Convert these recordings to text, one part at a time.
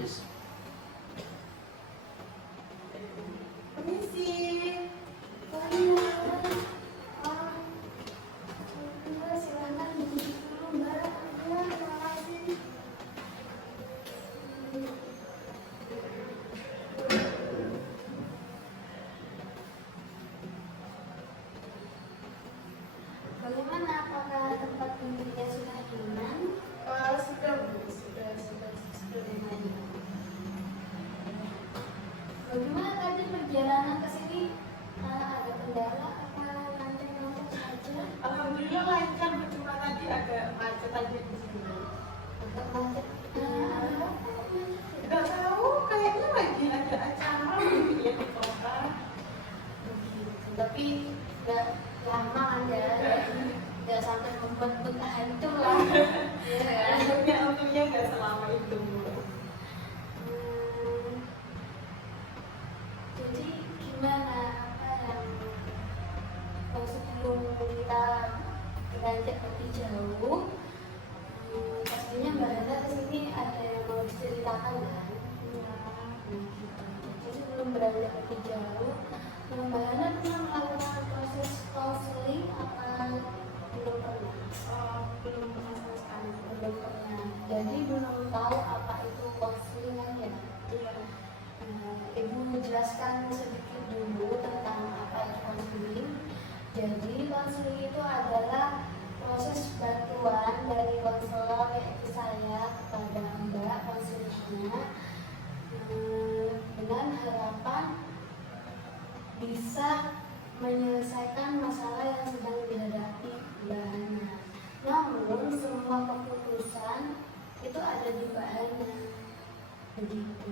Yes. Permisi. Silakan duduk dulu, Mbak. Ya, terima kasih. Bagaimana, apakah tempat duduknya sudah nyaman? Sudah Bu, sudah nyaman. Bagaimana tadi perjalanan ke sini? Ada kendala apa lancar-lancar saja? Alhamdulillah lancar, Bu. Cuma tadi ada macet aja di sini. Agak macet. Nggak tahu, kayaknya lagi ada acara gitu ya di kota. Tapi nggak lama kan ya, nggak sampai membuat betah hancur lah. Untungnya nggak selama itu. Jadi gimana, apa yang sebelum kita beranjak lebih jauh, pastinya Mbak Hana kesini ada yang mau diceritakan kan? Jadi sebelum beranjak lebih jauh, Mbak Hana pernah melakukan proses counseling apa belum pernah? Belum pernah sama sekali. Belum pernah. Jadi belum tahu apa itu counseling kan ya? Iya. Ibu menjelaskan sedikit dulu tentang apa itu konseling. Jadi konseling itu adalah proses bantuan dari konselor yaitu saya kepada Mbak konselornya dengan harapan bisa menyelesaikan masalah yang sedang dihadapi Mbak Hana. Namun semua keputusan itu ada di Mbak Hana. Begitu.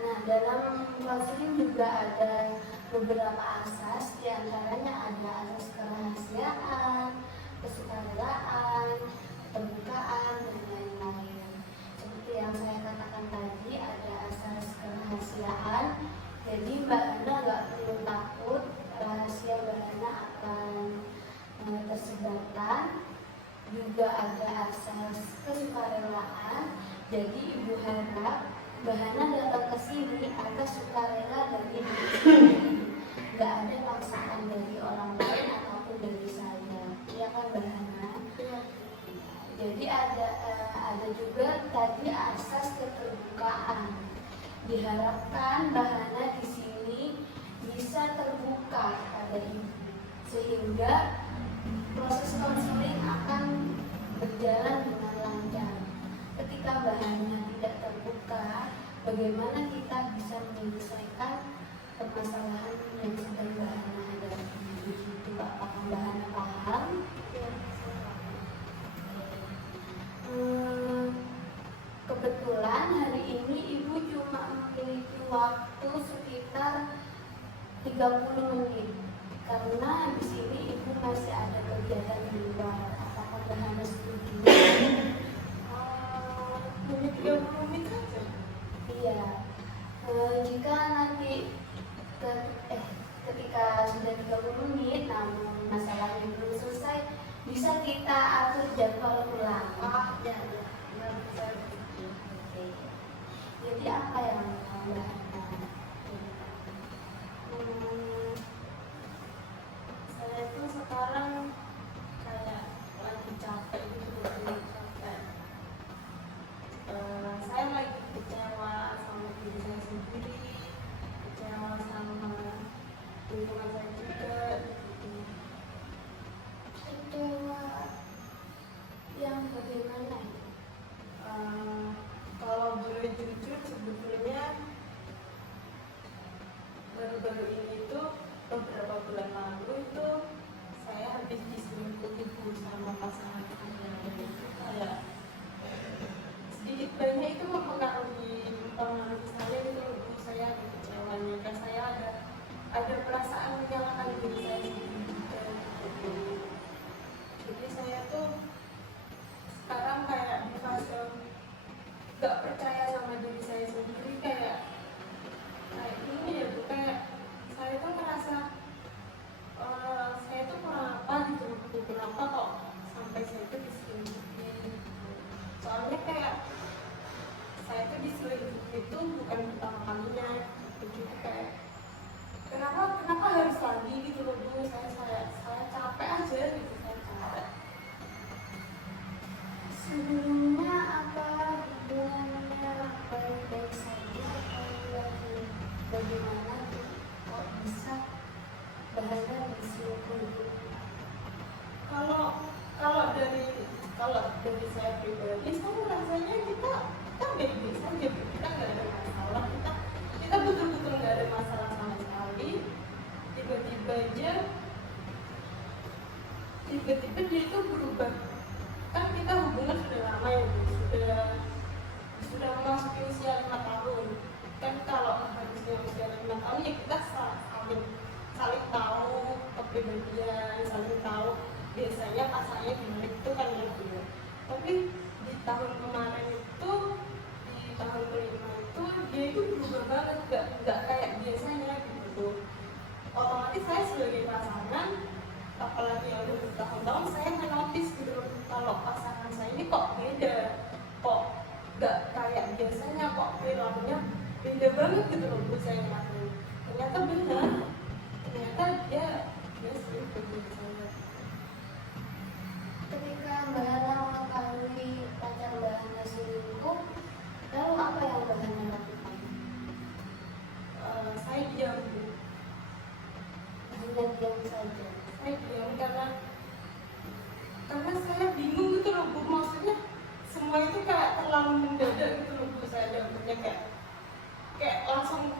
Nah, dalam konseling juga ada beberapa asas, diantaranya ada asas kerahasiaan, kesukarelaan, keterbukaan, dan lain-lain. Seperti yang saya katakan tadi, ada asas kerahasiaan. Jadi Mbak Hana nggak perlu takut rahasia Mbak Hana akan tersebarkan. Juga ada asas kesukarelaan. Jadi Ibu harap Mbak Hana datang ke sini atas sukarela dari diri sendiri, nggak ada paksaan dari orang lain ataupun dari saya. Iya kan Mbak Hana? Jadi ada juga tadi asas keterbukaan. Diharapkan Mbak Hana di sini bisa terbuka pada Ibu, sehingga proses konseling akan berjalan dengan lancar. Ketika Mbak Hana tidak terbuka, bagaimana kita bisa menyelesaikan permasalahan yang sedang Mbak Hana hadapi? Begitu, apakah Mbak Hana paham? Kebetulan hari ini Ibu cuma memiliki waktu sekitar 30 menit karena di sini Ibu masih ada kegiatan di luar. Apakah Mbak Hana setuju? Hanya 30 menit saja. Iya. Jika nanti ketika sudah 30 menit namun masalahnya belum selesai, bisa kita atur jadwal ulang. Ya, bisa. Oke. Jadi apa yang Mbak Hana? Saya tuh sekarang kayak lagi capek gitu, capek. Saya lagi kecewa sama diri saya sendiri, kecewa sama lingkungan saya juga gitu. Kecewa yang bagaimana? Kalau boleh jujur, sebetulnya baru-baru ini tuh beberapa bulan lalu itu saya habis diselingkuhi sama pasangan saya. Kayak sedikit banyak itu mempengaruhi saya gitu. Saya kecewanya, dan saya ada perasaan menyalahkan diri saya sendiri juga, gitu. Jadi saya tuh sekarang kayak di fase gak percaya sama diri saya sendiri, kayak gini ya tuh, kayak saya tuh merasa saya tuh kurang apa gitu, kenapa kok sampai saya tuh diselingkuhin. Soalnya kayak bukan pertama kalinya. Jadi kayak kenapa harus lagi gitu loh Bu, saya capek aja gitu, saya capek. Sebelumnya apa hubungannya baik-baik saja atau bagaimana kok bisa bahaya diselingkuhi? Kalau dari saya pribadi, saya rasanya kita baik-baik saja, kita nggak ada masalah, kita betul-betul nggak ada masalah sama sekali. Tiba-tiba dia itu berubah. Kan kita hubungan sudah lama ya Bu, sudah memasuki usia 5 tahun. Kan kalau harusnya usia 5 tahun ya kita saling tahu kepribadian, saling tahu biasanya pasangannya gimana itu kan ya Bu. Tapi di tahun kemarin itu, di tahun kelima itu dia itu berubah banget, nggak kayak biasanya gitu. Otomatis saya sebagai pasangan, apalagi yang udah bertahun-tahun, saya menotis gitu loh, kalau pasangan saya ini kok beda, kok nggak kayak biasanya, kok perilakunya beda banget gitu loh Bu. Saya ngelakuin ternyata benar, ternyata dia selingkuh gitu saya. Ketika Mbak Hana mengetahui pacar Mbak Hana selingkuh, lalu apa yang Mbak Hana lakukan? Saya diam Bu. Hanya diam saja. Saya diam karena saya bingung gitu loh Bu, maksudnya semua itu kayak terlalu mendadak gitu loh Bu. Saya dapetnya kayak langsung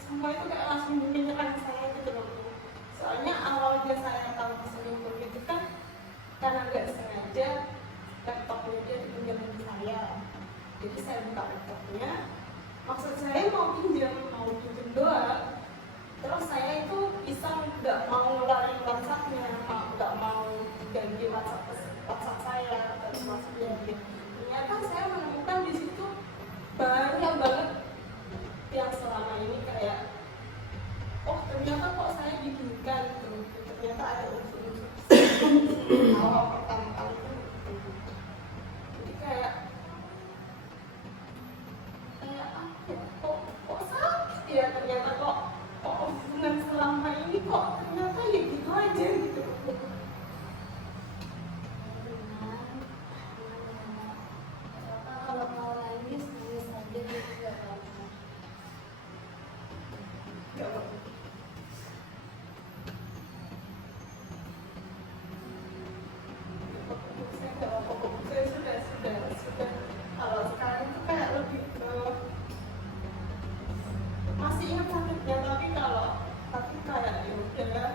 semua itu kayak langsung menyerang saya gitu loh Bu. Soalnya awalnya saya tahu selingkuh itu kan karena nggak sengaja laptopnya dia dipinjam dari saya. Jadi saya buka laptopnya, maksud saya mau pinjam doang. Terus saya itu iseng nggak mau ngeluarin WhatsAppnya, nggak mau ganti WhatsApp saya atau WhatsAppnya dia. Ternyata saya menemukan di situ banyak banget yang selama ini kayak, oh ternyata kok saya diginikan gitu. Ternyata ada unsur-unsur awal pertama kali itu gitu. Jadi kayak apa ya, kok sakit ya, ternyata kok hubungan selama ini kok ternyata ya gitu aja gitu. Kalau mau nangis saja juga apa-apa. Gak apa-apa. Saya gak apa-apa. Saya sudah. Kalau sekarang itu kayak lebih ke masih ingat sakitnya, tapi kayak ya udah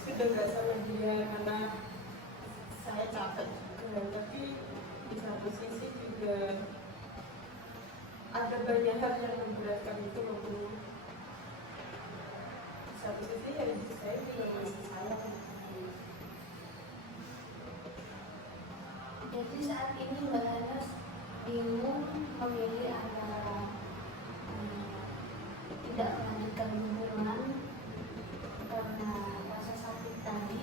sudah nggak sama dia karena saya capek juga, tapi di satu sisi juga ada banyak hal yang memberatkan itu loh Bu. Di satu sisi ya istri saya juga masih sayang. Jadi saat ini Mbak Hana bingung memilih antara tidak melanjutkan hubungan karena rasa sakit tadi,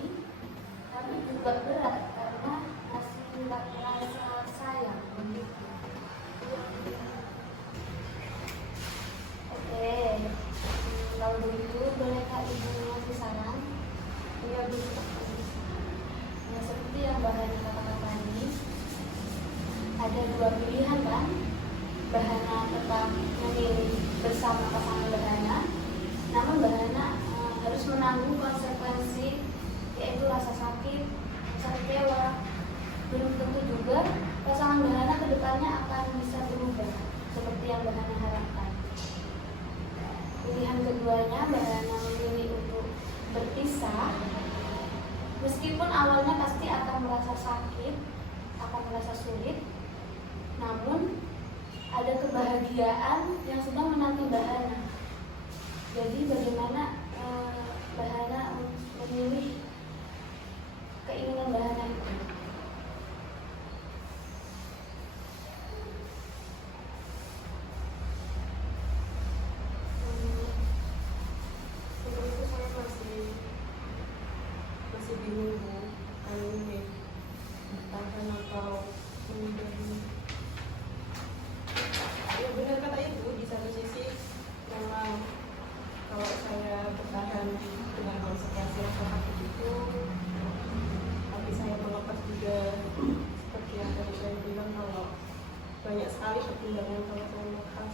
tapi juga berat karena masih tidak merasa sayang begitu. Oke, kalau begitu bolehkah Ibu ngasih saran? Iya Bu. Nah, seperti yang Mbak Hana katakan tadi, ada dua pilihan kan? Mbak Hana tetap memilih bersama pasangan Mbak Hana, namun Mbak Hana harus menanggung konsekuensi, yaitu rasa sakit, rasa kecewa. Belum tentu juga pasangan Mbak Hana kedepannya akan bisa berubah seperti yang Mbak Hana harapkan. Pilihan keduanya Mbak Hana memilih untuk berpisah, meskipun awalnya pasti akan merasa sakit, akan merasa sulit, namun ada kebahagiaan yang sedang menanti Mbak Hana. Jadi bagaimana Mbak Hana memilih keinginan Mbak Hana itu? Untuk itu saya masih bingung Bu, kalau ini bertahan atau menghindari. Ya benar kata Ibu, di satu sisi memang kalau saya bertahan dengan konsekuensi yang seperti itu, tapi saya melepas juga seperti yang tadi saya bilang kalau banyak sekali pertimbangan kalau saya melepas.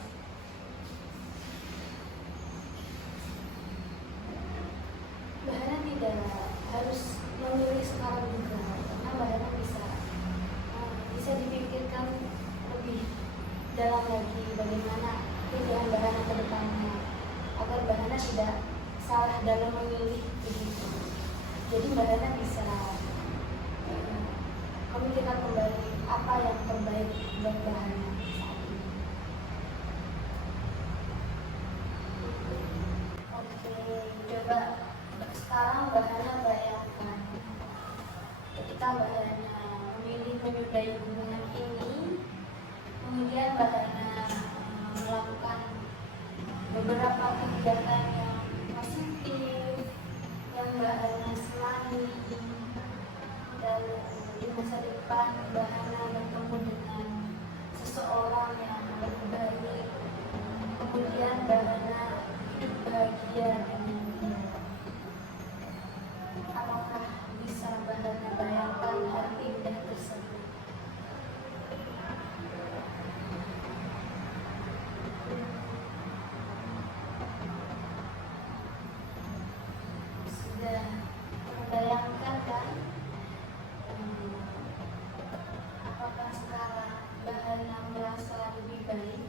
Mbak Hana tidak harus memilih sekarang juga, karena Mbak Hana bisa dipikirkan lebih dalam lagi bagaimana pilihan Mbak Hana ke depannya, agar Mbak Hana tidak salah dalam memilih begitu. Jadi Mbak Hana bisa memikirkan kembali apa yang terbaik buat Mbak Hana saat ini. Oke, coba sekarang Mbak Hana bayangkan ketika Mbak Hana memilih menyudahi hubungan ini, kemudian Mbak Hana melakukan beberapa kegiatan yang positif yang Mbak Hana senangi, dan di masa depan Mbak Hana bertemu dengan seseorang yang lebih baik, kemudian Mbak Hana hidup bahagia dengan dia. Apakah bisa Mbak Hana bayangkan hal indah tersebut? Sudah membayangkan kan? Apakah sekarang Mbak Hana merasa lebih baik?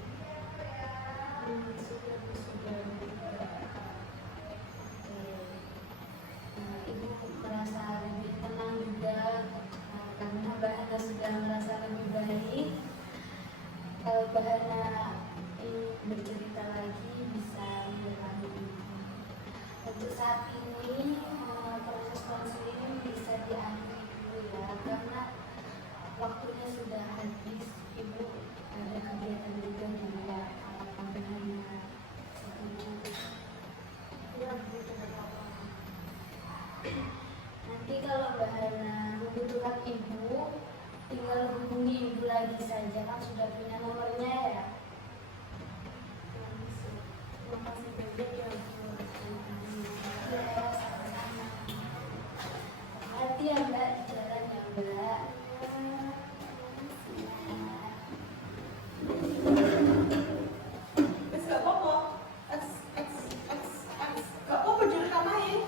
Sudah. Ibu merasa lebih tenang juga karena Mbak Hana sudah merasa lebih baik. Kalau Mbak Hana ingin bercerita lagi bisa menemani Ibu. Untuk saat ini proses konseling bisa diakhiri dulu ya, karena waktunya sudah habis. Ibu ada kegiatan juga di luar. Apakah Mbak Hana setuju? Ya, Bu, tidak apa-apa. Nanti kalau Mbak Hana membutuhkan Ibu, tinggal hubungi Ibu lagi saja, kan sudah punya nomornya ya. Terima kasih banyak ya Bu. Ya, sama-sama. Hati ya Mbak, di jalan ya Mbak. Gak apa-apa. Gak apa-apa direkamain.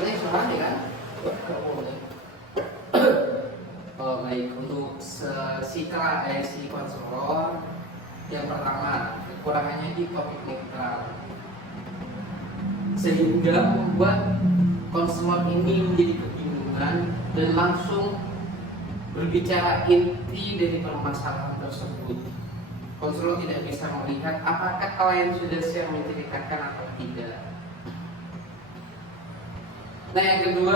Ini suara kan? Baik, untuk sesi si konselor yang pertama kekurangannya di topik netral, sehingga membuat konselor ini menjadi kebingungan dan langsung berbicara inti dari permasalahan tersebut. Konselor tidak bisa melihat apakah klien sudah siap menceritakan atau tidak. Nah, yang kedua,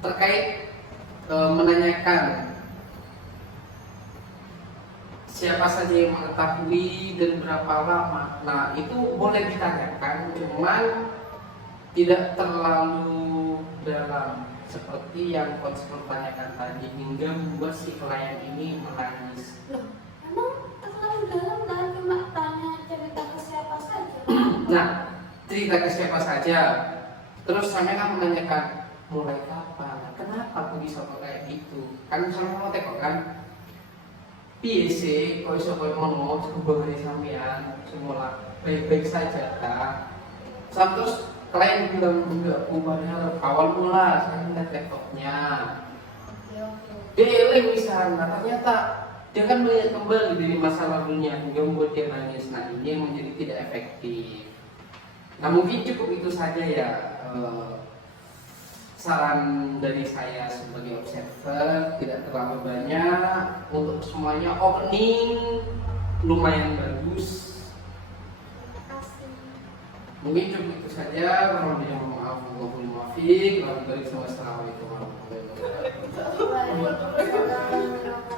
terkait menanyakan siapa saja yang mengetahui dan berapa lama. Nah, itu boleh ditanyakan, cuman tidak terlalu dalam seperti yang konselor tanyakan tadi hingga membuat si klien ini menangis. Loh, emang terlalu dalam kan cuma tanya cerita ke siapa saja? Nah, cerita ke siapa saja. Terus saya kan menanyakan mulai kapan, kenapa aku bisa kayak gitu? Kan sama mau teko kan. Piye sih kok iso koyo ngono hubungan sampean semula baik-baik saja ta. Terus klien bilang enggak, ubahnya awal mula saya lihat laptopnya. Dia eling misalnya, ternyata dia kan melihat kembali dari masa lalunya hingga membuat dia nangis. Nah, ini yang menjadi tidak efektif. Nah, mungkin cukup itu saja ya saran dari saya sebagai observer, tidak terlalu banyak. Untuk semuanya opening lumayan bagus. Terima kasih. Mungkin cukup itu saja. Kalau dia maaf, mohon maaf. Assalamualaikum warahmatullahi wabarakatuh. Waalaikumsalam warahmatullahi wabarakatuh.